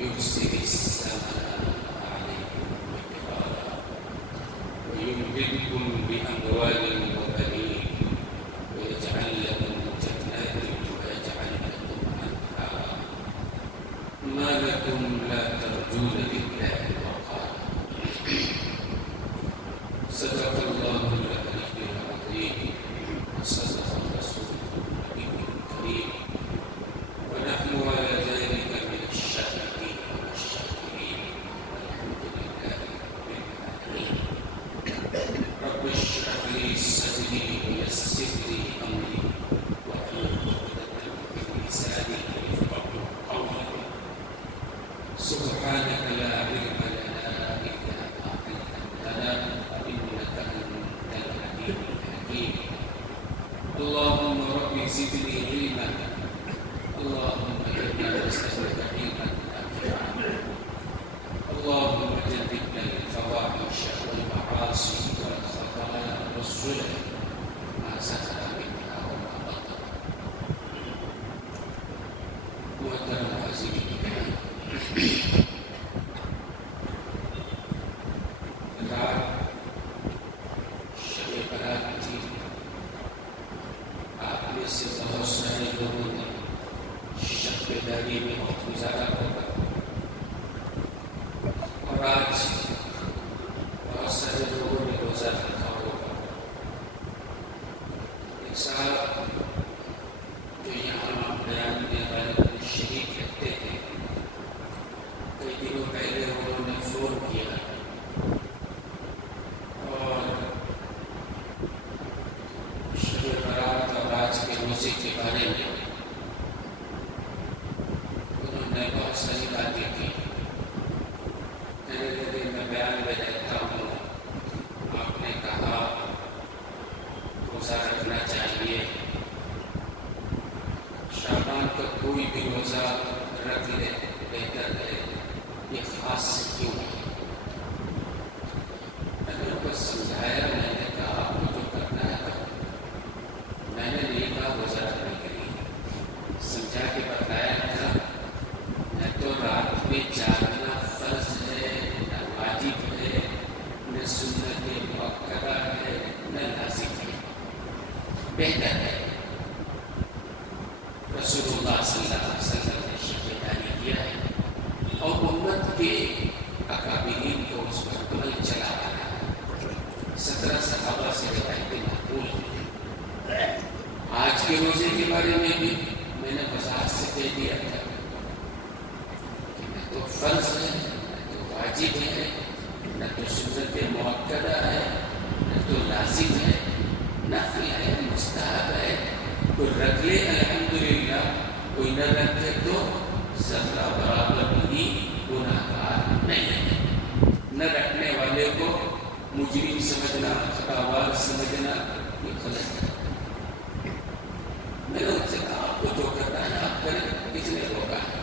يرسل السماء عليكم مدرارا ويمددكم بأموال وبنين ويجعل لكم جنات ويجعل لكم أنهارا ما لكم لا ترجون لله وقارا صدق الله العلي العظيم وصدق الرسول النبي الكريم ونحن على ذلك من الشاهدين والشاكرين والحمد لله رب العالمين. رب اشرح لي صدري ويسر لي امري واحلل عقدة من لساني يفقهوا قولي. سبحانك لا علم لنا الا ما علمتنا انك انت العليم الحكيم. اللهم رب زدني علما اللهم إنا نسألك علما نافعا اللهم جنبنا الفواحش والمعاصي والخطايا والظلم ما زاد منها وما بطن. محترم حاضرین رات شب برات تھی. آپ میں سے بہت سارے لوگوں نے شب بیداری میں وقت گزارا ہوگا اور آج بہت سارے لوگوں نے روزہ رکھا ہوگا. ایک صاحب جو یہاں بیان میں غالباً شہید رہتے ہیں، کئی دنوں پہلے انہوں نے فون کیا اور شب برات اور آج کے روزے کے بارے میں انہوں نے بہت ساری باتیں کی. میں بیان میں رہتا ہوں، آپ نے کہا روزہ رکھنا چاہیے. شعبان کا کوئی بھی روزہ رکھ لے بہتر ہے، یہ خاص کیوں ہے؟ میں نے ان کو سمجھایا. میں نے کہا آپ کو جو کرنا ہے کرو. میں نے نہیں کہا روزہ رکھنے کے لیے، سمجھا کے بتایا تھا. نہ تو رات میں جاگنا فرض ہے، نہ واجب ہے، نہ سنت مؤکدہ ہے، نہ لازم ہے. بہتر ہے. رسول اللہ صلی اللہ علیہ وسلم نے شب بیداری کیا ہے اور امت کے اکابرین کو اس پر عمل چلا رہا ہے. 17 صحابہ سے روایتیں مقبول ہیں. آج کے روزے کے بارے میں بھی میں نے وضاحت سے کہہ دیا تھا کہ نہ تو فرض ہے، نہ تو واجب ہے، نہ تو سنت مؤکدہ ہے، نہ تو لازم ہے، نفل ہے، مستحب ہے. کوئی رکھ لے الحمدللہ، کوئی نہ رکھے تو ذرہ برابر بھی گناہگار نہیں ہے. نہ رکھنے والے کو مجرم سمجھنا، خطاوار سمجھنا یہ غلط ہے. میں نے ان سے کہا آپ کو جو کرنا ہے آپ کریں، کس نے روکا ہے؟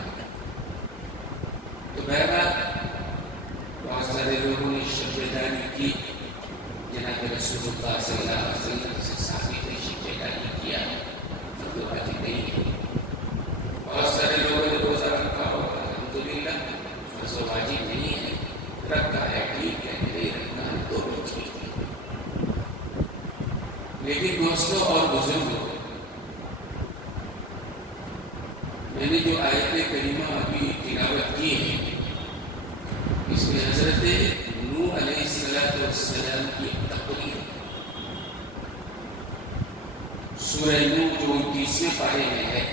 تو بہرحال بہت سارے لوگوں نے شب بیداری کی. جناب رسول اللہ صلی اللہ علیہ وسلم سے ثابت ہے شب بیداری کیا ہے، فرض واجب نہیں ہے. بہت سارے لوگوں نے روزہ رکھا ہوگا، الحمدللہ فرض واجب نہیں ہے. رکھا ہے ٹھیک ہے، نہیں رکھا ہے تو بھی ٹھیک ہے. لیکن دوستوں اور بزرگوں، میں نے جو آیت کریمہ ابھی تلاوت کی ہے، اس میں حضرت نوح علیہ السلام کی تقریر. سورہ نوح جو 29ویں پارے میں ہے،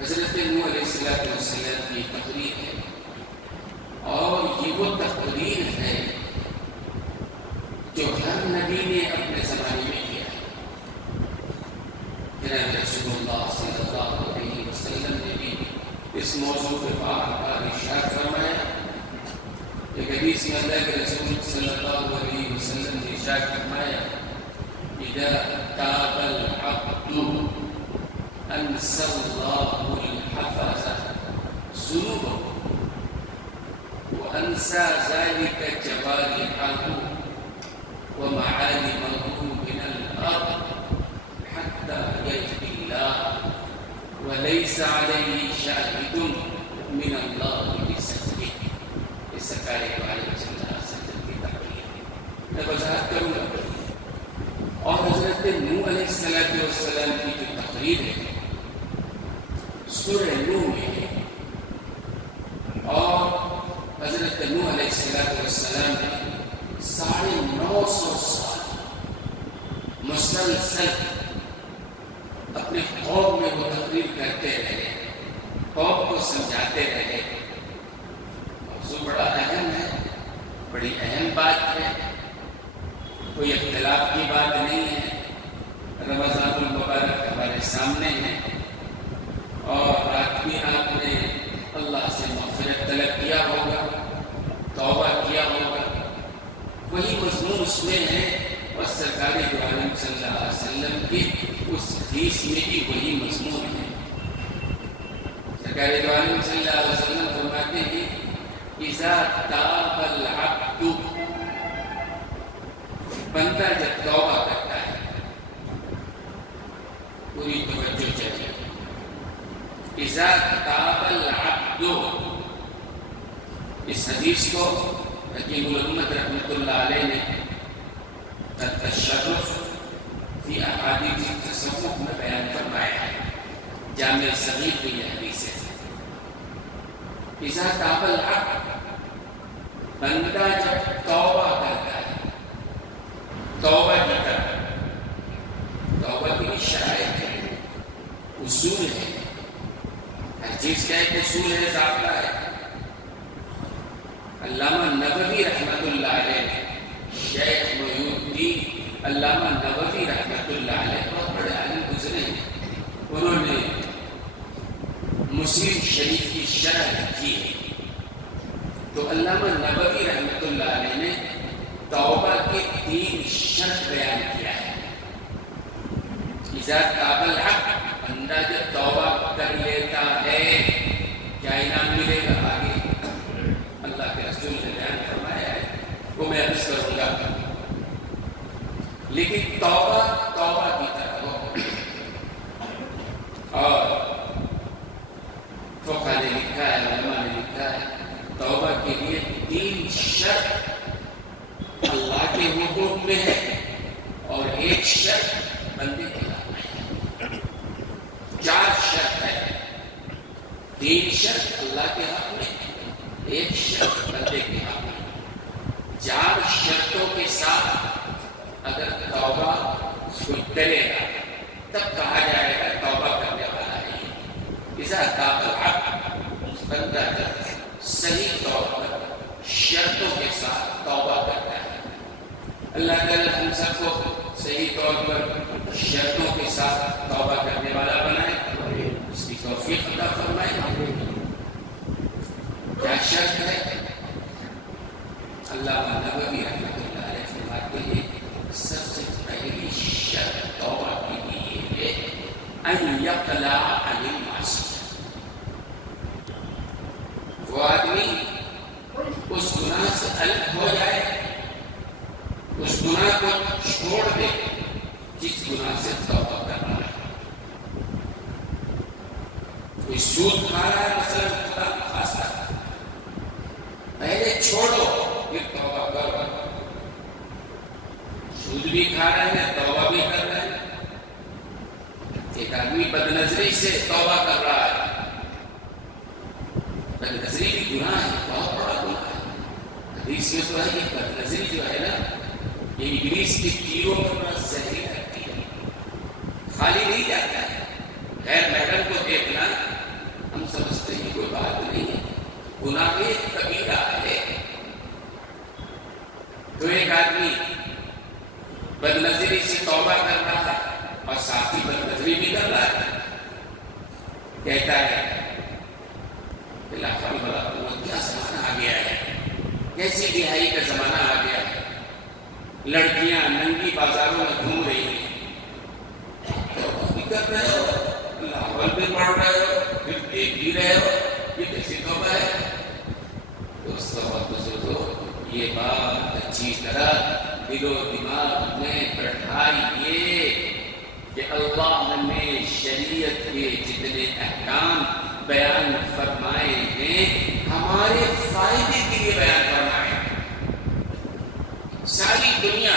حضرت نوح علیہ السلام کی تقریر ہے. اور یہ وہ تقریر ہے جو ہر نبی نے اپنے زمانے میں کیا ہے. جناب رسول اللہ صلی اللہ علیہ وسلم نے بھی اس موضوع پہ بار بار ارشاد فرمایا. ایک حدیث میں اللہ کے رسول صلی اللہ علیہ وسلم نے ارشاد فرمایا: اذا تاب العبد انسى الله الحفظ ذنوبه وانسى ذلك جوارحه ومعالمه من الارض حتى يجد الله وليس عليه شاهد من اللہ بسجدہ، اس سرکار دو عالم صلی اللہ علیہ وسلم کی تقریر میں وضاحت کروں گا۔ اور حضرت نوح علیہ السلام کی جو تقریر ہے سورہ نوح میں ہے، اور حضرت نوح علیہ السلام نے 950 سال مسلسل اپنے قوم میں وہ تقریر کرتے رہے، قوم کو سمجھاتے رہے۔ موضوع بڑا اہم ہے، بڑی اہم بات ہے، کوئی اختلاف کی بات نہیں ہے۔ رمضان المبارک ہمارے سامنے ہے، اور رات بھی آپ نے اللہ سے مغفرت طلب کیا ہوگا، توبہ کیا ہوگا، وہی مضمون اس میں ہے، اور سرکار دو عالم صلی اللہ علیہ وسلم کی اس حدیث میں بھی وہی مضمون ہے۔ سرکار دو عالم صلی اللہ علیہ وسلم فرماتے ہیں اذا تاب العبد، بندہ جب توبہ کرتا ہے، پوری توجہ چاہیے، اذا تاب العبد، اس حدیث کو حکیم الامت رحمۃ اللہ علیہ نے التشرف فی احادیث التصوف میں بیان فرمایا ہے، جامع صغیر میں یہ حدیث ہے۔ اذا تاب العبد، بندہ جب توبہ کرتا ہے، توبہ کی طرف، توبہ کی شرائط ہے، اصول ہے، ہر چیز کا ایک اصول ہے، ضابطہ ہے۔ علامہ نووی رحمۃ اللہ علیہ، شیخ محی الدین علامہ نووی رحمۃ اللہ علیہ بہت بڑے عالم گزرے ہیں، انہوں نے مسلم شریف کی شرح لکھی ہے، تو علامہ نووی رحمۃ اللہ علیہ نے توبہ کے 3 شرط بیان کیا ہے۔ اذا تاب العبد، بندہ جب توبہ کر لیتا ہے کیا انعام ملے گا؟ آگے اللہ کے رسول نے بیان فرمایا ہے، وہ میں عرض کروں گا، لیکن توبہ کی طرح ہو۔ اور فقہ نے لکھا ہے، علماء نے لکھا ہے، توبہ کے لیے 3 شرط اللہ کے حقوق میں ہے، اور 1 شرط بندے کے حق میں ہے۔ 4 شرط ہے، 3 شرط اللہ کے حق میں، 1 شرط بندے کے حق میں۔ 4 شرطوں کے ساتھ اگر توبہ کوئی کرے گا تب کہا جائے گا توبہ کرنے والا ہے۔ اذا تاب العبد، بندہ جب صحیح طور پر شرطوں کے ساتھ توبہ کرتا ہے، اللہ تعالیٰ ہم سب کو صحیح طور پر شرطوں کے ساتھ توبہ کرنے والا بنائے، اس کی توفیق عطا فرمائے۔ کیا شرط ہے؟ علامہ نووی رحمۃ اللہ علیہ فرماتے ہیں سب سے پہلی شرط توبہ کے لیے ہے ان یقلع عن المعصیہ، وہ آدمی اس گناہ سے الگ ہو جائے، اس گناہ کو چھوڑ دے جس گناہ سے توبہ کر رہا ہے۔ کوئی سود کھا رہا ہے مثلا خدا نخواستہ، پہلے چھوڑو پھر توبہ کرو۔ سود بھی کھا رہے ہیں، توبہ بھی کر رہے ہیں۔ ایک آدمی بدنظری سے توبہ کر رہا ہے، بدنظری بھی گناہ ہے، بہت بڑا گناہ ہے۔ حدیث میں تو ہے کہ بدنظری جو ہے نا، یہ ابلیس کے تیروں پر بڑا زہر کرتی ہے، خالی نہیں جاتا ہے۔ غیر محرم کو دیکھنا ہم سمجھتے ہیں کوئی بات نہیں ہے، گناہ کبیرہ ہے۔ تو ایک آدمی بدنظری سے توبہ کر رہا ہے اور ساتھ ہی بدنظری بھی کر رہا ہے، کہتا ہے کیا زمانہ آ گیا ہے، کیسی دہائی کا زمانہ آ گیا ہے، لڑکیاں ننگی بازاروں میں گھوم رہی ہیں، توبہ بھی کر رہے ہو، لاول بھی پڑھ رہے ہو، پھر دیکھ بھی رہے ہو، یہ کیسی توبہ ہے؟ یہ بات اچھی طرح دل و دماغ میں بٹھائیے کہ اللہ نے شریعت کے جتنے احکام بیان فرمائے ہیں ہمارے فائدے کے لیے بیان فرمائے ہیں۔ ساری دنیا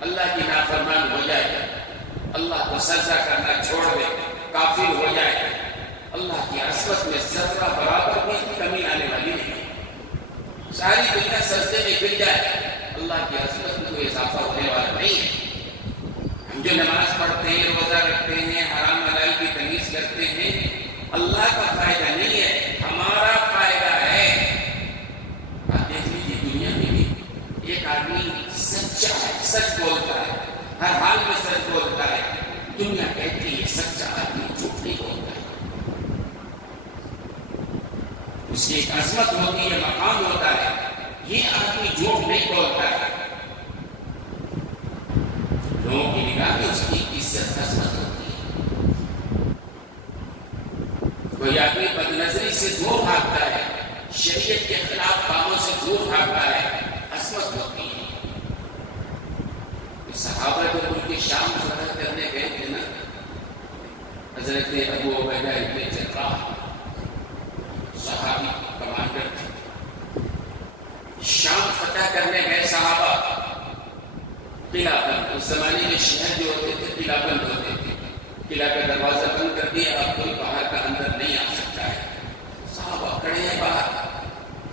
اللہ کی نافرمان ہو جائے، اللہ کو سجدہ کرنا چھوڑ دے، کافر ہو جائے، اللہ کی عظمت میں ذرہ برابر بھی کمی آنے والی نہیں۔ ساری دنیا سجدے میں گر جائے، اللہ کی عظمت میں کوئی اضافہ ہونے والا نہیں ہے۔ ہم جو نماز پڑھتے ہیں، روزہ رکھتے ہیں، حرام حلال کی تمیز کرتے ہیں، اللہ کا فائدہ نہیں ہے، ہمارا فائدہ ہے۔ آپ دیکھ لیجیے دنیا میں بھی ایک آدمی سچا ہے، سچ بولتا ہے، ہر حال میں سچ بولتا ہے، دنیا کہتی ہے سچا آدمی جھوٹ نہیں بولتا ہے، اس کی ایک عظمت ہوتی ہے، مقام ہوتا ہے، یہ آدمی جھوٹ نہیں بولتا ہے، لوگوں کی نگاہ میں اس کی عزت عظمت ہوتی ہے۔ کوئی آدمی بد نظری سے دور بھاگتا ہے، شریعت کے خلاف کاموں سے دور بھاگتا ہے، عظمت ہوتی ہے۔ صحابہ جو ان کے شام فتح کرنے گئے تھے نا، حضرت ابو عبیدہ ابن جراح صحابی کمانڈر تھے، شام فتح کرنے گئے صحابہ، قلعہ بند، اس زمانے میں شہر جو ہوتے تھے قلعہ بند ہوتے تھے، قلعہ کا دروازہ بند کر دیا، اب کوئی باہر کا اندر نہیں آ سکتا ہے، صحابہ کھڑے ہیں باہر،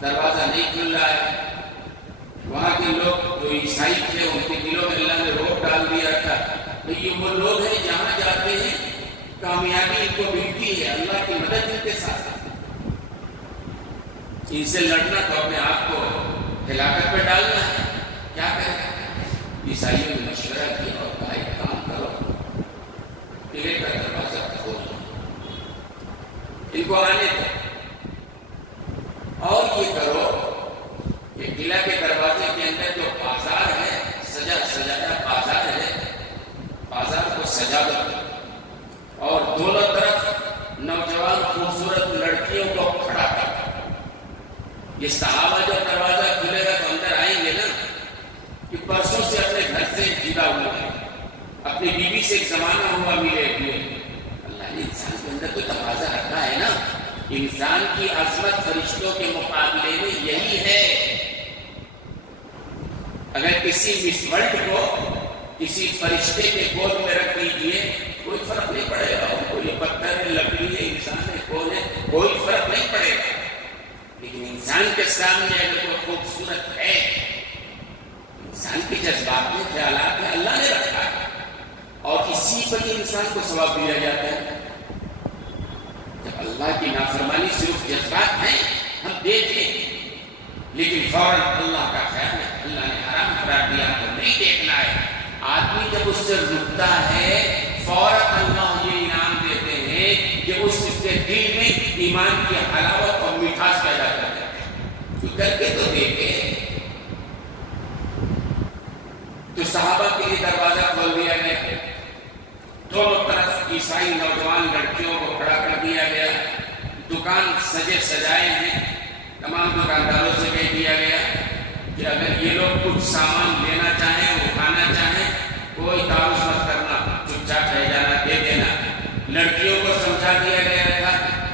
دروازہ نہیں کھل رہا ہے، وہاں کے لوگ جو عیسائی تھے ان کے دلوں میں اللہ نے روک ڈال دیا تھا، یہ وہ لوگ ہیں جہاں جاتے ہیں کامیابی ان کو ملتی ہے، اللہ کی مدد ان کے ساتھ، ان سے لڑنا تو اپنے آپ کو ہلاکت پہ ڈالنا ہے، کیا کریں؟ عیسائیوں نے مشورہ کیا اور کہا ایک کام کرو، قلعے کا دروازہ کھولو، ان کو آنے دو، اور یہ کرو کہ قلعہ کے دروازے کے اندر جو بازار ہے، سجایا بازار ہے، بازار کو سجا دو اور دونوں طرف نوجوان خوبصورت لڑکیوں کو کھڑا کر، یہ صحابہ جو دروازہ کھلے گا تو اندر آئیں گے نا، کہ پرسوں سے اپنے گھر سے جدا ہوا ہے، اپنی بیوی سے ایک زمانہ ہوا ملے ہوئے، اللہ نے انسان کے اندر تو تقاضا رکھا ہے نا، انسان کی عظمت فرشتوں کے مقابلے میں یہی ہے۔ اگر کسی مس ورلڈ کو کسی فرشتے کے گود میں رکھ دیجیے کوئی فرق نہیں پڑے گا، کوئی پتھر ہے، لکڑی ہے، انسان ہے، کون ہے، کوئی فرق نہیں پڑے گا، لیکن انسان کے سامنے اگر کوئی خوبصورت ہے، انسان کے جذبات میں خیالات میں اللہ نے رکھا ہے، اور اسی پر انسان کو ثواب دیا جاتا ہے۔ جب اللہ کی نافرمانی صرف جذبات ہیں، ہم دیکھیں، لیکن فوراً اللہ کا خیال ہے، اللہ نے حرام قرار دیا تو نہیں دیکھنا ہے۔ آدمی جب اس سے رکتا ہے فوراً اللہ یہ انعام دیتے ہیں کہ اس کے دل میں ایمان کی حلاوت اور مٹھاس پیدا کر دیتے ہیں۔ تو کر کے تو دیکھے، تو صحابہ کے لیے دروازہ کھول دیا گیا، دونوں طرف عیسائی نوجوان لڑکیوں کو کھڑا کر دیا گیا، دکان سجے سجائے ہیں، تمام دکانداروں سے کہہ دیا گیا کہ اگر یہ لوگ کچھ سامان لینا چاہیں، اٹھانا چاہیں، کوئی تعارض مت کرنا، چپ چاپ رہ جانا، دے دینا۔ لڑکیوں کو سمجھا دیا گیا تھا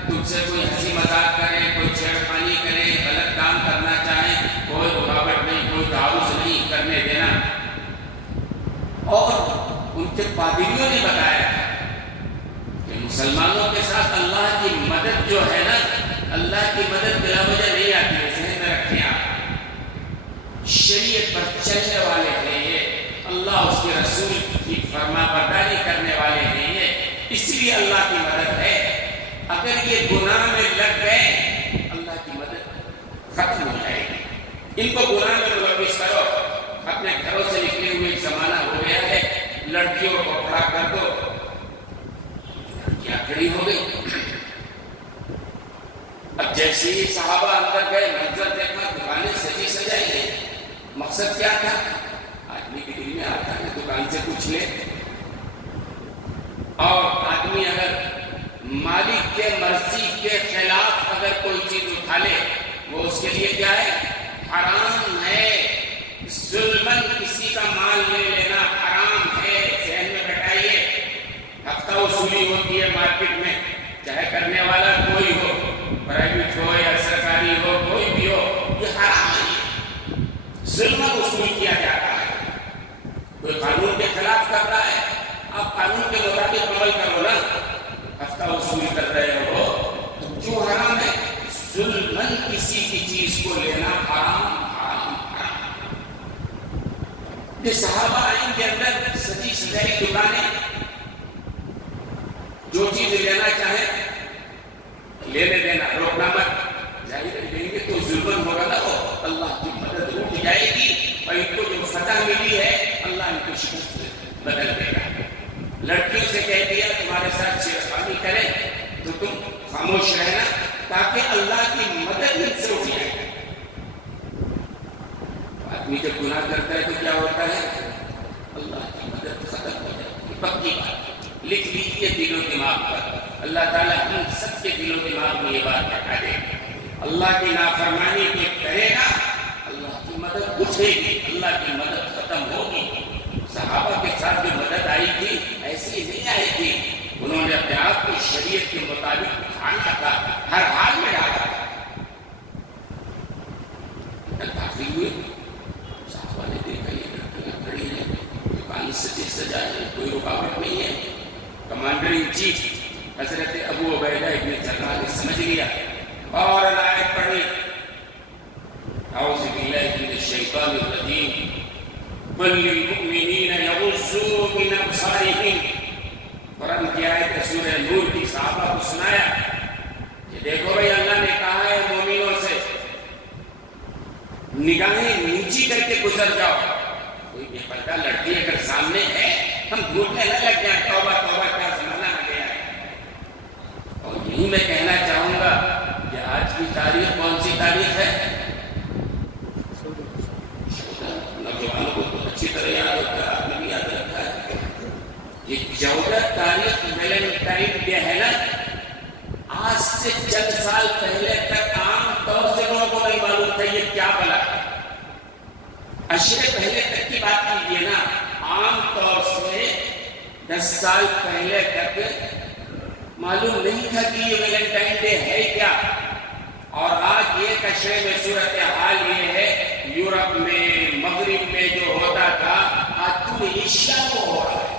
تم سے کوئی ہنسی مذاق کرے، کوئی چھیڑخانی کرے، غلط کام کرنا چاہیں، کوئی رکاوٹ نہیں، کوئی تعارض نہیں کرنے دینا۔ اور ان کے پادریوں نے بتایا کہ مسلمانوں کے ساتھ اللہ کی مدد جو ہے نا، اللہ کی مدد بلا وجہ نہیں آتی ہے، ذہن میں رکھیں آپ، شریعت پر چلنے والے ہیں یہ، اللہ اس کے رسول کی فرما برداری کرنے والے ہیں یہ، اس لیے اللہ کی مدد ہے۔ اگر یہ گناہ میں لگ گئے اللہ کی مدد ختم ہو جائے گی۔ ان کو گناہ میں ملوث کرو، اپنے گھروں سے نکلے ہوئے ایک زمانہ ہو گیا ہے، لڑکیوں کو کھڑا کر دو، لڑکیاں کھڑی ہو گئی۔ اب جیسے ہی صحابہ اندر گئے، منظر دیکھا، دکانیں سجی سجائی گئی، مقصد کیا تھا؟ آدمی کے دل میں آتا ہے دکان سے کچھ لے، اور آدمی اگر مالک کے مرضی کے خلاف اگر کوئی چیز اٹھا لے وہ اس کے لیے کیا ہے؟ حرام ہے۔ ظلمن کسی کا مال لے لینا حرام ہے، ذہن میں بٹھائیے۔ ہفتہ وصولی ہوتی ہے مارکیٹ میں، چاہے کرنے والا کوئی چیز کو لینا حرام حرام حرام. کہ صحابہ ان کے اندر سجی سجائی دکانیں، جو چیز لینا چاہے لینے دینا، روکنا مت. ظاہر لیں گے تو ظلم ہوگا نا، اللہ کی مدد روک جائے گی اور ان کو جو فتح ملی ہے اللہ ان کو شکست بدل دے گا. لڑکیوں سے کہہ دیا تمہارے ساتھ چھیڑخانی کرے تو تم خاموش رہنا تاکہ اللہ کی مدد ان سے اٹھ جائے. آدمی جب گناہ کرتا ہے تو کیا ہوتا ہے؟ اللہ کی مدد ختم ہو جاتی ہے. پکی بات لکھ لیجیے دل و دماغ پر. اللہ تعالیٰ ہم سب کے دل و دماغ میں یہ بات بتا دے. اللہ کی نافرمانی کو کرے گا اللہ کی مدد اٹھے گی، اللہ کی مدد ختم ہوگی. صحابہ کے ساتھ جو مدد آئی تھی ایسی نہیں آئی تھی. انہوں نے اپنے آپ کو شریعت کے مطابق اٹھانا تھا، ہر حال میں ڈالا تھا. داخل ہوئے صحابہ نے دیکھا یہ لڑکیاں کھڑی ہیں، دکان سجے سجائے ہیں، کوئی رکاوٹ نہیں ہے. کمانڈر ان چیف حضرت ابو عبیدہ ابن جراح نے سمجھ لیا اور آیت پڑھی اعوذ باللہ من الشیطان الرجیم قل للمؤمنین یغضوا من ابصارہم. قرآن کی آیت ہے سورہ نور کی. صحابہ کو سنایا کہ دیکھو بھائی اللہ نے کہا ہے مومنوں سے نگاہیں نیچی کر کے گزر جاؤ. کوئی بے پردہ لڑکی اگر سامنے ہے ہم ڈھونڈنے نہ لگ جائیں توبہ توبہ کیا زمانہ آ گیا ہے. اور یہی میں کہنا چاہوں گا کہ آج کی تاریخ کون سی تاریخ ہے؟ نوجوانوں کو تو اچھی طرح یاد ہوتا ہے، آپ نے بھی یاد رکھا ہے. یہ 14 تاریخ ویلنٹائن ڈے ہے نا. آج سے چند سال پہلے تک عام طور سے لوگوں کو نہیں معلوم تھا یہ کیا بلا. عشرے پہلے تک کی بات کیجیے نا. عام طور سے 10 سال پہلے تک معلوم نہیں تھا کہ یہ ویلنٹائن ڈے ہے کیا. اور آج یہ کشرے میں صورتحال یہ ہے یورپ میں مغرب میں جو ہوتا تھا آج پورے ایشیا کو ہو رہا ہے.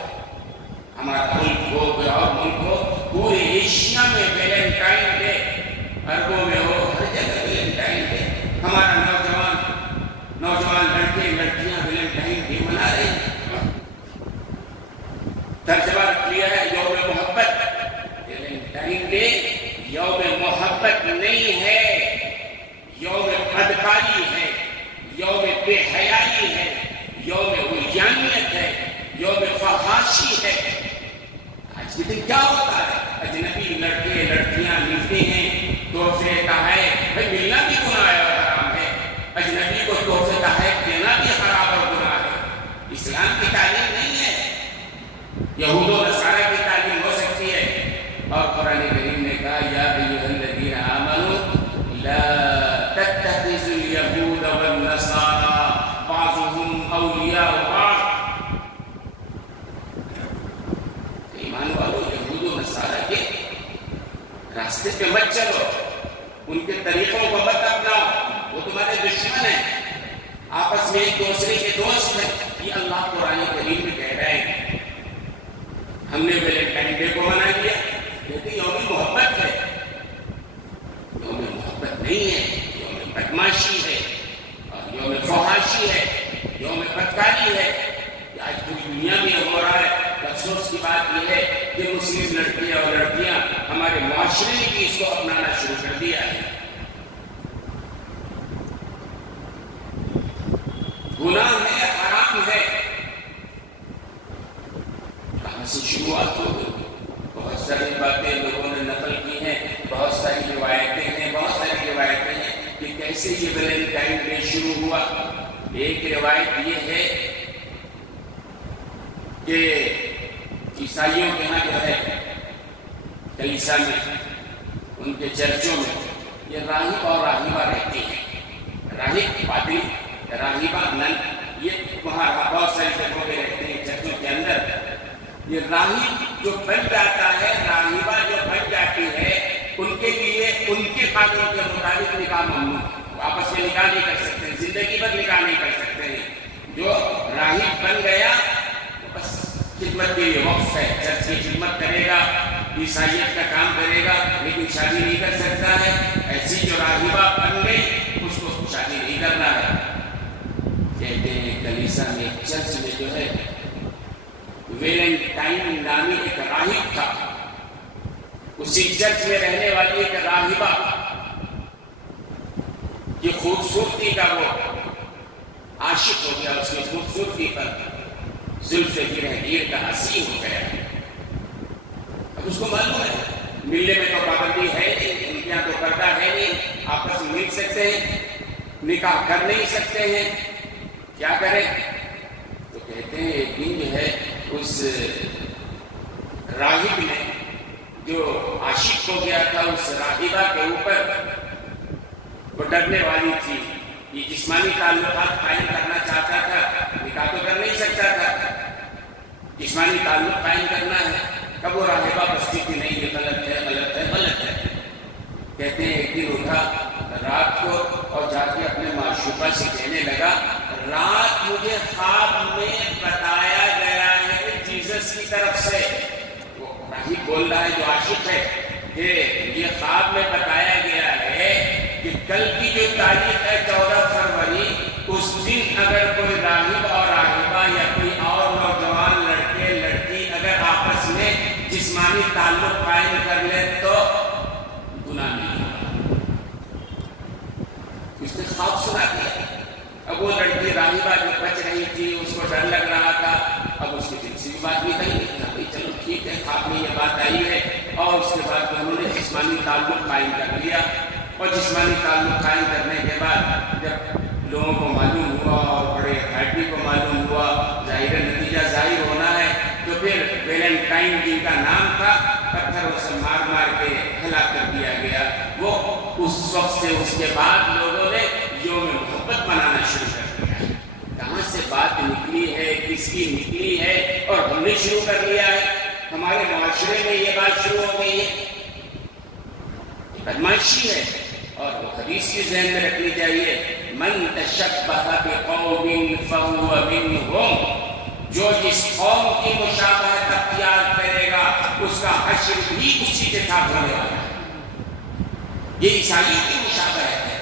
ہمارا ملک ہو کوئی اور ملک ہو پورے ایشیا میں ویلنٹائن ڈے، عربوں میں ہو ہر جگہ ویلنٹائن ڈے. ہمارا نوجوان لڑکے لڑکیاں ویلنٹائن ڈے منا رہے ہیں. ترجمہ کیا ہے یوم محبت. ویلنٹائن ڈے یوم محبت نہیں ہے، یوم بدکاری ہے، یوم بے حیائی ہے، یوم عریانیت ہے، یوم فحاشی ہے. آج کے دن کیا ہوتا ہے؟ اجنبی لڑکے لڑکیاں ملتے ہیں، تحفے تحائف. بھائی ملنا بھی گناہ ہے اور حرام ہے. اجنبی کو تحفے تحائف دینا بھی حرام اور گناہ ہے. اسلام کی تعلیم نہیں ہے، یہود و نصارہ کی تعلیم ہو سکتی ہے. اور قرآن کریم نے کہا یا ایھا الذین آمنوا لا تتخذوا اليهود والنصارى بعضهم اولیاء بعض. ایمان والو یہود و نصارہ کے راستے پہ مت چلو، ان کے طریقوں کو مت اپناؤ. وہ تمہارے دشمن ہیں، آپس میں ایک دوسرے کے دوست ہیں. یہ اللہ قرآن کریم میں کہہ رہے ہیں. ہم نے ویلنٹائن ڈے کو منا لیا لیکن یوم محبت ہے. یوم محبت نہیں ہے، یوم بدماشی ہے اور یوم فحاشی ہے، یوم بدکاری ہے. آج پوری دنیا میں ہو رہا ہے. افسوس کی بات یہ ہے کہ مسلم لڑکیاں اور لڑکیاں ہمارے معاشرے نے بھی اس کو اپنانا شروع کر دیا ہے. گناہ ہے، حرام ہے. کہاں سے شروعات ہو گئی؟ بہت ساری باتیں لوگوں نے نقل کی ہیں، بہت ساری روایتیں ہیں کہ کیسے یہ ویلنٹائن ڈے شروع ہوا. ایک روایت یہ ہے کہ عیسائیوں کے ہاں جو ہے کلیسا میں، ان کے چرچوں میں یہ راہب اور راہبہ رہتی ہیں. راہب پادری، راہبہ نن، یہ وہاں بہت ساری جگہوں پہ رہتے ہیں چرچوں کے اندر. یہ راہب جو بن جاتا ہے، راہبہ جو بن جاتی ہے، ان کے لیے ان کے قانون کے مطابق نکاح ممنوع. آپس میں نکاح نہیں کر سکتے، زندگی بھر نکاح نہیں کر سکتے ہیں. جو راہب بن گیا بس خدمت کے لیے وقف ہے، چرچ کی خدمت کرے گا، عیسائیت کا کام کرے گا، لیکن شادی نہیں کر سکتا ہے. ایسی جو راہبہ بن گئی اس کو چرچ میں جو ہے ویلنٹائن نامی ایک راہب تھا، اسی چرچ میں رہنے والی ایک راہبہ کی خوبصورتی کا وہ عاشق ہو گیا، اس کی خوبصورتی پر زلف گیر کا حسین ہو گیا۔ اب اس کو معلوم ہے ملنے میں تو پابندی ہے نہیں، انکیاں تو پردہ ہے نہیں، آپس میں مل سکتے ہیں، نکاح کر نہیں سکتے ہیں، کیا کریں؟ تو کہتے ہیں ایک دن جو ہے اس راہب نے جو عاشق ہو گیا تھا اس راہبہ کے اوپر، وہ ڈرنے والی تھی، یہ جسمانی تعلقات قائم کرنا چاہتا تھا، نکاح تو کر نہیں سکتا تھا، جسمانی تعلق قائم کرنا ہے۔ کب وہ راہبہ بستی تھی نہیں یہ غلط ہے غلط ہے غلط ہے۔ کہتے ہیں ایک دن اٹھا رات کو اور جا کے اپنے معشوقہ سے کہنے لگا، رات مجھے خواب میں بتایا گیا ہے جیسس کی طرف سے، وہ راہب بول رہا ہے جو عاشق ہے کہ یہ خواب میں بتایا گیا ہے کہ کل کی جو تاریخ ہے 14 فروری، اس دن اگر کوئی راہب اور راہبہ یا کوئی اور نوجوان لڑکے لڑکی اگر آپس میں جسمانی تعلق قائم کر لے تو گناہ نہیں ہوگا۔ اس نے خواب سنا دیا۔ اب وہ لڑکی راہبہ جو بچ رہی تھی اس کو ڈر لگ رہا تھا، اب اس کی دل سے بھی بات نکل گئی، بھائی چلو ٹھیک ہے خواب میں یہ بات آئی ہے، اور اس کے بعد انہوں نے جسمانی تعلق قائم کر لیا۔ اور جسمانی تعلق قائم کرنے کے بعد جب لوگوں کو معلوم ہوا اور بڑے اتھارٹی کو معلوم ہوا، ظاہر نتیجہ ظاہر ہونا ہے، تو پھر ویلنٹائن جن کا نام تھا پتھروں سے مار مار کے ہلاک کر دیا گیا۔ وہ اس وقت سے اس کے بعد لوگوں نے یوم محبت منانا شروع کر دیا۔ کہاں سے بات نکلی ہے، کس کی نکلی ہے، اور ہم نے شروع کر لیا ہے۔ ہمارے معاشرے میں یہ بات شروع ہو گئی ہے، بدمعاشی ہے، اور وہ حدیث کی ذہن میں رکھنی چاہیے، من تشبہ بقوم فہو منہم، جو جس قوم کی مشابہت اختیار کرے گا اس کا حشر بھی اسی کے ساتھ ہونے والا ہے۔ یہ عیسائیوں کی مشابہت ہے،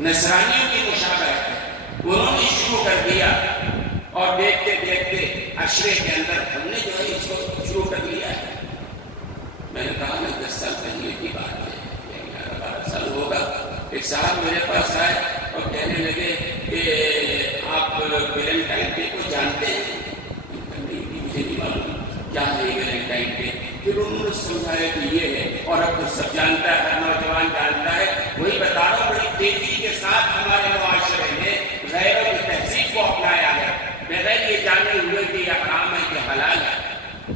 نصرانیوں کی مشابہت ہے، انہوں نے شروع کر دیا، اور دیکھتے دیکھتے عشرے کے اندر ہم نے جو ہے اس کو شروع کر لیا ہے۔ میں نے کہا نا 10 سال پہلے کی بات ہے، 11-12 سال ہوگا، ایک صاحب میرے پاس آئے اور کہنے لگے کہ آپ ویلنٹائن ڈے کو جانتے ہیں؟ نہیں مجھے نہیں معلوم کیا ہے ویلنٹائن ڈے۔ پھر انہوں نے سمجھایا کہ یہ ہے، اور اب تو سب جانتا ہے، ہر نوجوان جانتا ہے۔ وہی بتا رہا ہوں، بڑی تیزی کے ساتھ ہمارے معاشرے نے غیروں کی تہذیب کو اپنایا ہے، بغیر یہ جانے ہوئے کہ یہ حرام ہے کہ حلال ہے۔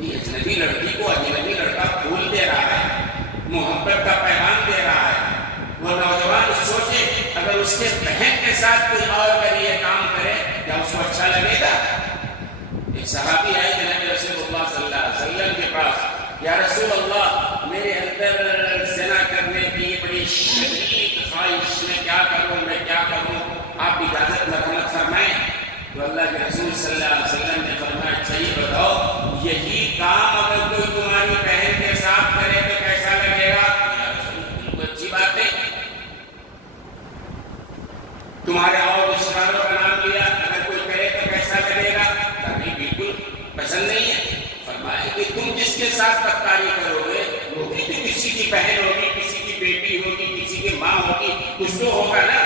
یہ اجنبی لڑکی کو اجنبی لڑکا پھول دے رہا ہے، محبت کا پیغام دے رہا ہے۔ وہ نوجوان سوچے اگر اس کے بہن کے ساتھ کوئی اور اگر یہ کام کرے کیا اس کو اچھا لگے گا؟ ایک صحابی آئے جناب رسول اللہ صلی اللہ علیہ وسلم کے پاس، یا رسول اللہ میرے اندر زنا کرنے کی بڑی شدید خواہش، میں کیا کروں میں کیا کروں، آپ اجازت مرحمت فرمائیں۔ تو اللہ کے رسول صلی اللہ علیہ وسلم نے فرمایا، اچھا یہ بتاؤ یہی کام اگر کوئی تمہاری بہن کے ساتھ کرے تو کیسا لگے گا؟ یا رسول اللہ بالکل اچھی بات ہے، تمہارے اور رشتہ داروں کا نام لیا، اگر کوئی کرے تو کیسا لگے گا؟ نہیں بالکل پسند نہیں ہے۔ فرمایا کہ تم جس کے ساتھ بدکاری کرو گے وہ بھی تو کسی کی بہن ہوگی، کسی کی بیٹی ہوگی، کسی کی ماں ہوگی، کچھ تو ہوگا نا۔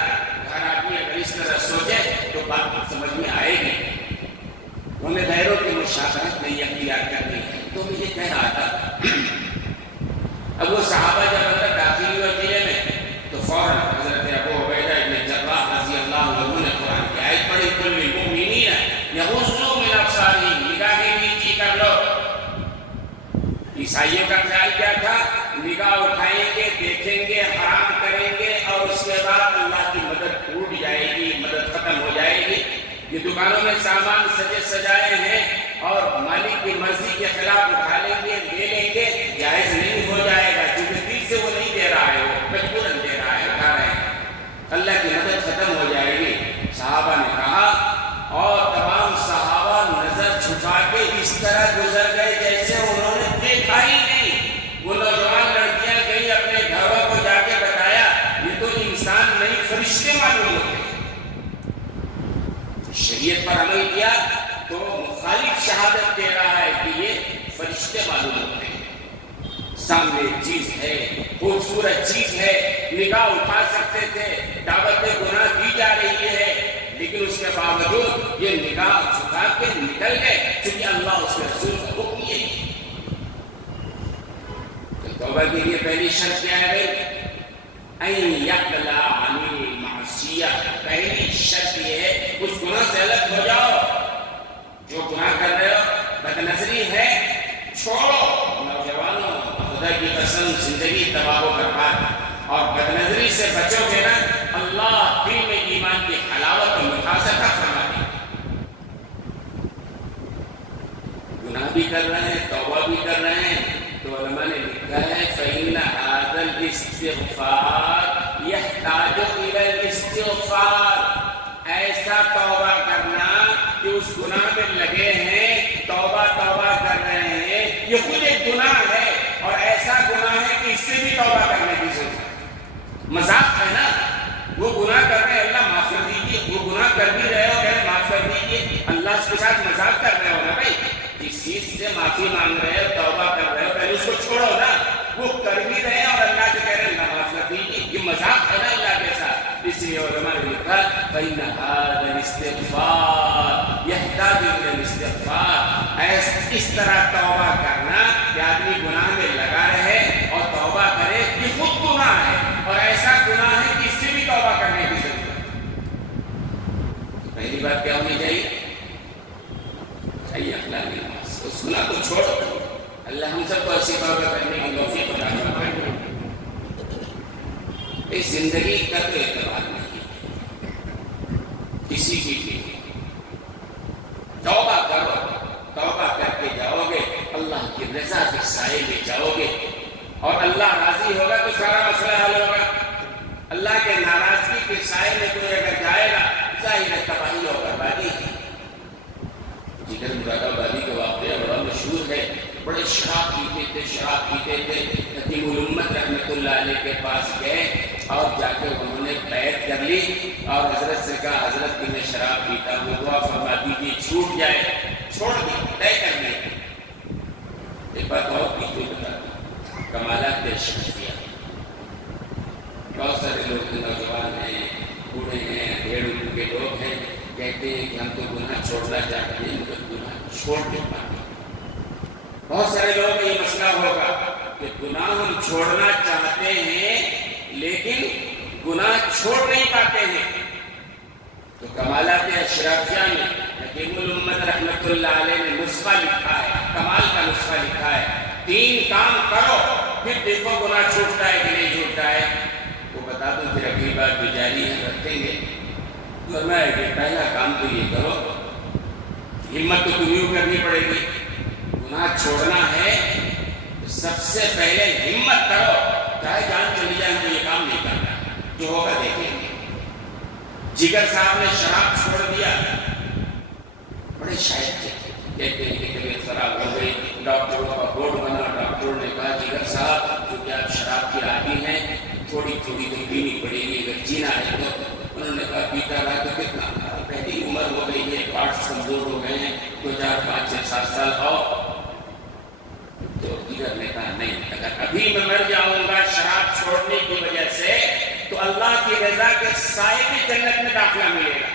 ہر آدمی اگر اس طرح سوچے تو بات سمجھ میں آئے گی۔ ہمیں غیروں کی مشابہت نہیں اختیار کرنی ہے۔ تو مجھے کہہ رہا تھا، اب وہ صحابہ جب اندر داخل ہوئے قلعے میں تو فوراً حضرت ابو عبیدہ بن جراح رضی اللہ عنہ نے قرآن کی آیت پڑھی، قل للمؤمنین یغضوا من ابصارہم، نگاہیں نیچی کر لو۔ عیسائیوں کا خیال کیا تھا؟ نگاہ اٹھائیں گے، دیکھیں گے، حرام کریں گے، اور اس کے بعد اللہ کی مدد ٹوٹ جائے گی، مدد ختم ہو جائے گی۔ یہ دکانوں میں سامان سجے سجائے ہیں اور مالک کی مرضی کے خلاف اٹھا لیں گے، لے لیں گے، جائز نہیں ہو جائے گا، کیونکہ دل سے وہ نہیں دے رہا ہے، وہ مجبوراً دے رہا ہے، اٹھا رہے ہیں، اللہ کی مدد ختم ہو جائے گی۔ صحابہ نے کہا، اور تمام صحابہ نظر چھپا کے اس طرح گزر گئے جیسے انہوں نے دیکھا ہی نہیں۔ وہ نوجوان لڑکیاں گئی اپنے گھروں کو جا کے بتایا، یہ تو انسان نہیں فرشتے معلوم ہوتے۔ سامنے چیز ہے، خوبصورت چیز ہے، نگاہ اٹھا سکتے تھے، دعوت گناہ دی جا رہی ہے، لیکن اس کے باوجود یہ نگاہ جھکا کے نکل گئے کیونکہ اللہ اس کے رسول کا حکم یہ ہے۔ تو توبہ کے لیے پہلی شرط کیا ہے بھائی؟ این یقلع عن المعصیہ، پہلی شرط یہ ہے اس گناہ سے الگ ہو جاؤ۔ جو گناہ کر رہے ہو، بد نظری ہے، چھوڑو۔ نوجوانوں، خدا کی قسم زندگی تباہ و برباد، اور بد نظری سے بچو گے نا، اللہ دل میں ایمان کی حلاوت و مٹھاس عطا فرما دے گا۔ گناہ بھی کر رہے ہیں، توبہ بھی کر رہے ہیں، تو علماء نے لکھا ہے فَإِنَّ هَذَا الْإِسْتِغْفَارَ يَحْتَاجُ إِلَى الْإِسْتِغْفَارِ، ایسا توبہ کرنا کہ اس گناہ میں لگے ہیں، توبہ کر رہے ہیں، یہ خود ایک گناہ ہے، اور ایسا گناہ ہے کہ اس سے بھی توبہ کرنے کی ضرورت ہے۔ مذاق ہے نا، وہ گناہ کر رہے ہیں، اللہ معاف کر دیجیے، وہ گناہ کر بھی رہے ہو، کہہ معاف کر دیجیے، اللہ اس کے ساتھ مذاق کر رہے ہو نا بھائی، جس چیز سے معافی مانگ رہے ہو، توبہ کر رہے ہو، پہلے اس کو چھوڑو نا، وہ کر بھی رہے ہیں اور اللہ سے کہہ رہے ہیں اللہ معاف کر دیجیے، یہ مذاق ہے نا اللہ کے ساتھ۔ اس لیے علماء نے لکھا فَإِنَّ هَذَا الْإِسْتِغْفَارَ يَحْتَاجُ إِلَى الْإِسْتِغْفَارِ، اس طرح توبہ کرنا کہ آدمی گناہ میں لگا رہے اور توبہ کرے، یہ خود گناہ ہے، اور ایسا گناہ ہے کہ اس سے بھی توبہ کرنے کی ضرورت ہے۔ پہلی بات کیا ہونی چاہیے؟ اس گناہ کو چھوڑو، اللہ ہم سب کو ایسی توبہ کرنے کی توفیق عطا فرمائے۔ اس زندگی کا تو اعتبار نہیں کسی کی بھی، توبہ کرو، توبہ کر کے جاؤ گے اللہ کی رضا کے سائے میں جاؤ گے، اور اللہ راضی ہوگا تو سارا مسئلہ حل ہوگا۔ اللہ کے ناراضگی کے سائے میں کوئی اگر جائے گا، ظاہر ہے تباہی اور بربادی ہے۔ جگر مراد آبادی کا واقعہ بڑا مشہور ہے، بڑے شراب پیتے تھے، حکیم الامت رحمۃ اللہ علیہ کے پاس گئے اور جا کے انہوں نے بیعت کر لی، اور حضرت سے کہا حضرت کہ میں شراب پیتا ہوں، دعا فرما دیجیے چھوٹ جائے، چھوڑ دی، طے کر لیا۔ ایک بات اور پیچھے بتا دوں، کمالات شخصیت، بہت سارے لوگ نوجوان ہیں، بوڑھے ہیں، ڈھیڑھ عمر کے لوگ ہیں، کہتے ہیں کہ ہم تو گناہ چھوڑنا چاہتے ہیں، مگر گناہ چھوڑ نہیں پاتے۔ بہت سارے لوگوں میں یہ مسئلہ ہوگا کہ گناہ ہم چھوڑنا چاہتے ہیں لیکن گناہ چھوڑ نہیں پاتے ہیں۔ تو کمالات اشرافیہ میں حکیم الامت رحمۃ اللہ علیہ نے نسخہ لکھا ہے، کمال کا نسخہ لکھا ہے، 3 کام کرو پھر دیکھو گناہ چھوٹتا ہے کہ نہیں چھوٹتا ہے۔ وہ بتا دوں پھر اگلی بات بھی جاری ہے، رکھیں گے۔ فرمایا کہ پہلا کام تو یہ کرو، ہمت تو تمہیں کرنی پڑے گی، گناہ چھوڑنا ہے تو سب سے پہلے ہمت کرو، چاہے جان چلی جائے تو یہ کام نہیں کرنا، جو ہوگا دیکھیں گے۔ جگر صاحب نے شراب چھوڑ دیا، بڑے شاعر تھے، کہتے ہیں کہ طبیعت خراب ہو گئی، ڈاکٹروں کا بورڈ بنا، ڈاکٹروں نے کہا جگر صاحب کیونکہ آپ شراب کی عادی ہیں، تھوڑی تھوڑی تو پینی پڑے گی اگر جینا ہے تو۔ انہوں نے کہا پیتا رہا تو کتنا، پہلی عمر ہو گئی ہے، پارٹس کمزور ہو گئے ہیں، 2 4 5 6 7 سال آؤ۔ تو جگر نے کہا نہیں، اگر ابھی میں مر جاؤں گا شراب چھوڑنے کی وجہ سے تو اللہ کی رضا کے سائے کی جنت میں داخلہ ملے گا۔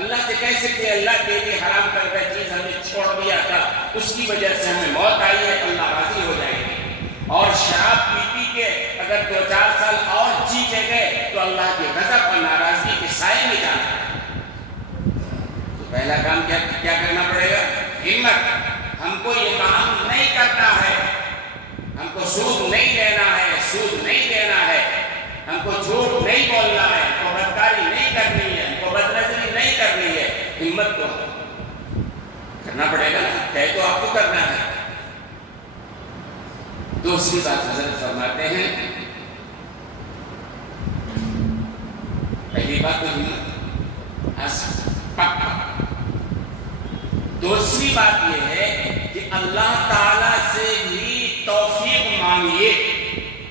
اللہ سے کہہ سکتے اللہ کے لیے حرام کردہ چیز ہمیں چھوڑ دیا تھا، اس کی وجہ سے ہمیں موت آئی ہے، اللہ راضی ہو جائے گی۔ اور شراب پی کے اگر 2 4 سال اور جیتے گئے تو اللہ کی غضب اور ناراضگی کے سائے میں جانا ہے۔ تو پہلا کام کیا کرنا پڑے گا؟ ہمت۔ ہم کو یہ کام نہیں کرنا ہے، ہم کو سود نہیں لینا ہے، سود نہیں دینا ہے، ہم کو جھوٹ نہیں بولنا ہے، ہم کو بدکاری نہیں کرنی ہے، ہم کو بدنظری نہیں کرنی ہے۔ ہمت کو کرنا پڑے گا، طے تو آپ کو کرنا ہے۔ دوسری بات حضرت فرماتے ہیں، پہلی بات تو ہمت، پکا۔ دوسری بات یہ ہے کہ اللہ تعالی سے بھی توفیق مانگیے،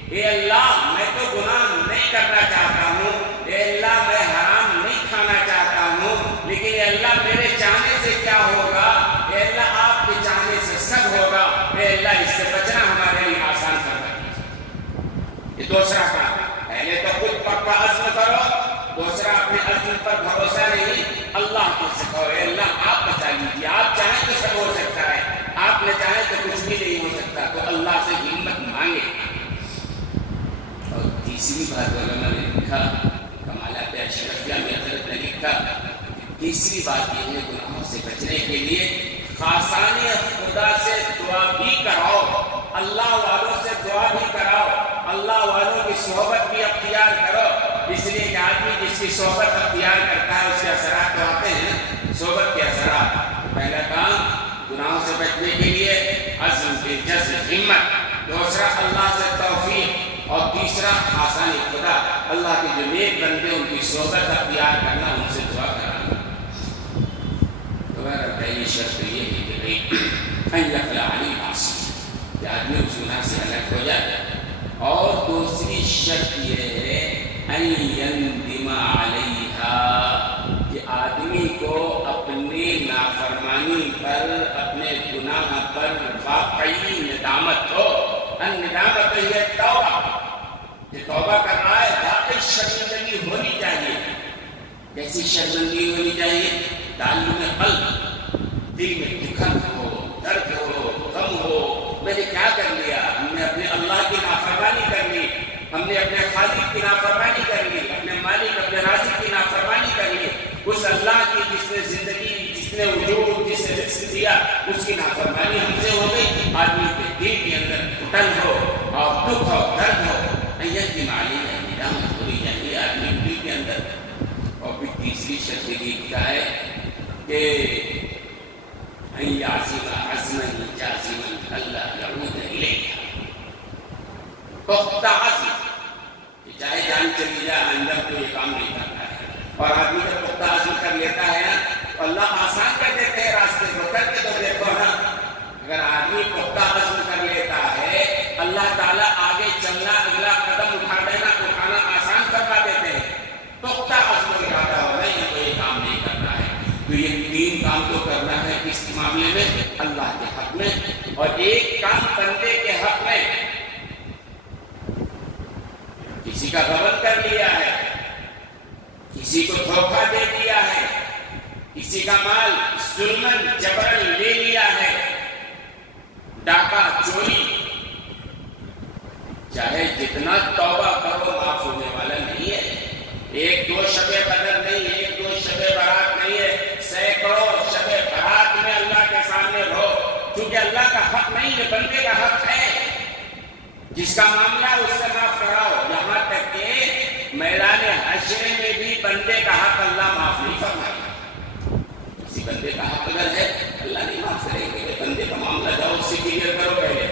اے اللہ میں تو گناہ نہیں کرنا چاہتا ہوں، اے اللہ میں حرام نہیں کھانا چاہتا ہوں، لیکن اے اللہ میرے چاہنے سے کیا ہوگا، اے اللہ آپ کے چاہنے سے سب ہوگا، اے اللہ اس سے بچنا ہمارے لیے آسان فرما دیجیے۔ دوسرا کام، پہلے تو خود پکا عزم کرو، دوسرا اپنے عزم پر بھروسہ نہیں، اللہ کو سکھاؤ، اے اللہ آپ بچا لیجیے، آپ چاہیں تو سب ہو سکتا ہے، آپ نے چاہیں تو کچھ بھی نہیں ہو سکتا، تو اللہ سے ہمت مانگے۔ اور تیسری بات علماء نے لکھا، کمالات اشرفیہ میں حضرت نے لکھا، تیسری بات یہ ہے گناہوں سے بچنے کے لیے خاصان خدا سے دعا بھی کراؤ، اللہ والوں سے دعا بھی کراؤ، اللہ والوں کی صحبت بھی اختیار کرو، اس لیے کہ آدمی جس کی صحبت اختیار کرتا ہے اس کے اثرات تو آتے ہیں، صحبت کے اثرات۔ پہلا کام گناہوں سے بچنے کے لیے عزم بے جزم ہمت، دوسرا اللہ سے توفیق، اور تیسرا خاصان خدا، اللہ کے جو نیک بندے ان کی صحبت اختیار کرنا، ان سے دعا کرانا۔ تمہارا پہلی شرط یہ ہے کہ بھائی ان یخلع عن المعصیہ، کہ آدمی اس گناہ سے الگ ہو جائے، اور دوسری شرط یہ ہے ان یندم علیہا، کہ آدمی کو اپنی نافرمانی پر، اپنے گناہ پر واقعی ندامت ہو۔ الندامت یہ توبہ، کہ توبہ کر رہا ہے، واقعی شرمندگی ہونی چاہیے۔ کیسی شرمندگی ہونی چاہیے؟ تعلق قلب، دل میں دکھن ہو، درد ہو، غم ہو، میں نے کیا کر لیا، ہم نے اپنے اللہ کی نافرمانی کر لی، ہم نے اپنے خالق کی نافرمانی کر لی، اپنے مالک اپنے رازق کی نافرمانی کر لی، اس اللہ کی جس نے زندگی، جس نے وجود، جس نے رزق دیا، اس کی نافرمانی ہم سے ہو گئی۔ آدمی کے دل کے اندر گھٹن ہو اور دکھ ہو، درد ہو، کی معنی ہے ندامت ہونی چاہیے آدمی دل کے اندر۔ اور پھر تیسری شرط یہ کیا ہے کہ عزم جازما اللہ یعود الیہ، پختہ عزم، کہ چاہے جان چلی جائے اندر کو یہ کام نہیں کرنا ہے، اور آدمی جب پختہ عزم کر لیتا ہے نا تو اللہ آسان کر دیتے ہیں راستے کو، کر کے تو دیکھو نا، اگر آدمی پختہ عزم کر لیتا ہے اللہ تعالیٰ آگے چلنا، اگلا قدم اٹھانا آسان کروا دیتے ہیں۔ پختہ عزم ارادہ ہو نہیں ہے تو یہ کام نہیں کرنا ہے، تو یہ تین کام تو کرنا ہے اس معاملے میں اللہ کے حق میں، اور ایک کام بندے کے حق میں۔ کسی کا غبن کر لیا ہے، کسی کو دھوکہ دے دیا ہے، کسی کا مال ظلماً جبرن لے لیا ہے، ڈاکہ چوری، چاہے جتنا توبہ کرو معاف ہونے والا نہیں ہے۔ ایک دو شب قدر نہیں، ایک دو شب برات نہیں ہے، سینکڑوں شب برات میں اللہ کے سامنے رہو، کیونکہ اللہ کا حق نہیں ہے، بندے کا حق ہے، جس کا معاملہ اس سے معاف کراؤ۔ یہاں تک کہ میدان حشر میں بھی بندے کا حق اللہ معاف نہیں فرمائے گا۔ کسی بندے کا حق اگر ہے اللہ نہیں معاف کرے گا، بندے کا معاملہ جاؤ اس سے کلیئر کرو پہلے۔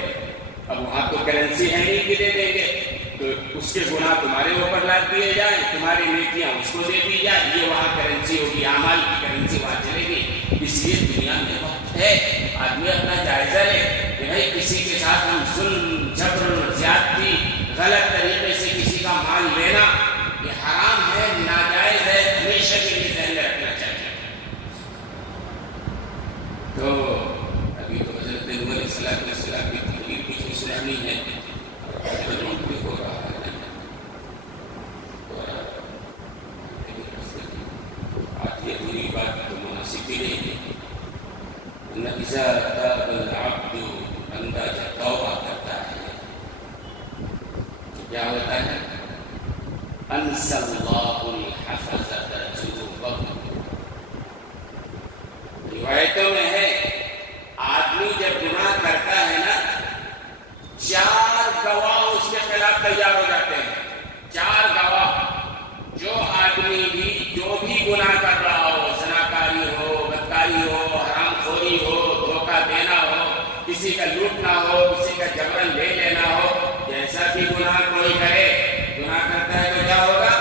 اب وہاں تو کرنسی ہے نہیں کہ دے دیں گے، تو اس کے گناہ تمہارے اوپر لاد دیے جائیں، تمہاری نیکیاں اس کو دے دی جائے، یہ وہاں کرنسی ہوگی، اعمال کی کرنسی وہاں چلے گی۔ اس لیے دنیا میں وقت ہے آدمی اپنا جائزہ لے کہ بھائی کسی کے ساتھ ہم ظلم، جبر، زیادتی، غلط طریقے سے کسی کا مال لینا یہ حرام ہے، ناجائز ہے، ہمیشہ کے لیے ذہن میں رکھنا چاہیے۔ تو ابھی تو حضرت نوح علیہ السلام کی تقریر کچھ سنانی ہے، ہو رہا ہے، آج یہ پوری بات تو مناسب بھی نہیں ہے۔ اذا تاب العبد، بندہ جب توبہ کرتا ہے کیا ہوتا ہے؟ انسى اللہ الحفظۃ جنوبہ، روایتوں میں ہے آدمی جب گناہ کرتا ہے نا 4 گواہ اس کے خلاف تیار ہو جاتے ہیں، 4 گواہ، جو آدمی بھی جو بھی گناہ کر رہا ہو، زناکاری ہو، بدکاری ہو، حرام خوری ہو، دھوکہ دینا ہو، کسی کا لوٹنا ہو، کسی کا جبرن لے لینا ہو، جیسا بھی گناہ کوئی کرے، گناہ کرتا ہے تو کیا ہوگا؟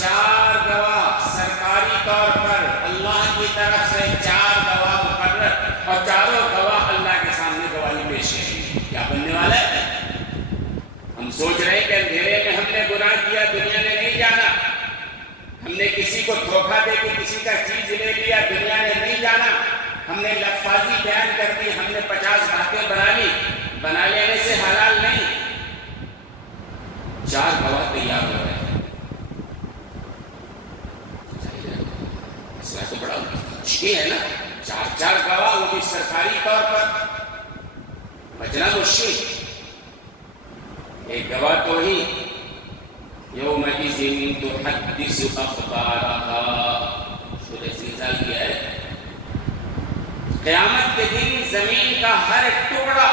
4 گواہ سرکاری طور پر اللہ کی طرف سے 4 گواہ مقرر، اور چاروں گواہ اللہ کے سامنے گواہی پیش کریں گے۔ کیا بننے والا ہے؟ ہم سوچ رہے ہیں کہ اندھیرے میں ہم نے گناہ کیا، دنیا نے نہیں جانا، ہم نے کسی کو دھوکہ دے کے کسی کا چیز لے لیا، دنیا نے نہیں جانا، ہم نے لفظی بیان کر دی، ہم نے 50 باتیں بنا لی، بنا لینے سے حلال نہیں۔ 4 ایک گواہ تو ہی یومئذ تحدث اخبارها سورہ زلزال کی ہے قیامت کے دن زمین کا ہر ٹکڑا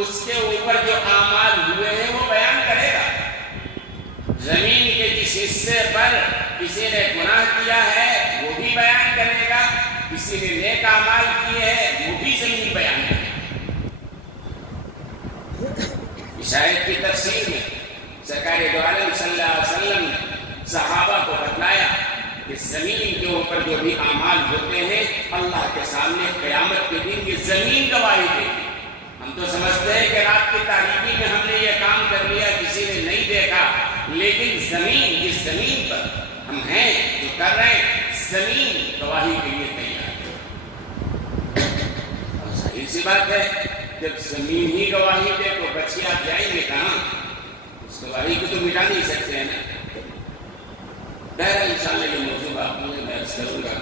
اس کے اوپر جو اعمال ہوئے ہیں وہ بیان کرے گا. زمین کے جس حصے پر کسی نے گناہ کیا ہے وہ بھی بیان کرے گا, کسی نے نیک اعمال کیے ہیں وہ بھی زمین بیان کرے گا. اس آیت کی تفسیر میں سرکار دو عالم صلی اللہ علیہ وسلم نے صحابہ کو بتلایا کہ زمین کے اوپر جو بھی اعمال ہوتے ہیں اللہ کے سامنے قیامت کے دن یہ زمین گواہی دے گی. ہم تو سمجھتے ہیں کہ رات کی تاریکی میں ہم نے یہ کام کر لیا, کسی نے نہیں دیکھا, لیکن زمین, جس زمین پر ہم ہیں جو کر رہے ہیں, زمین گواہی کے لیے تیار ہے. اور ظاہر سی بات ہے جب زمین ہی گواہی دے تو بچے آپ جائیں گے کہاں؟ اس گواہی کو تو مٹا نہیں سکتے ہیں نا. بہرحال انشاءاللہ یہ موضوع آپ میں عرض کروں گا.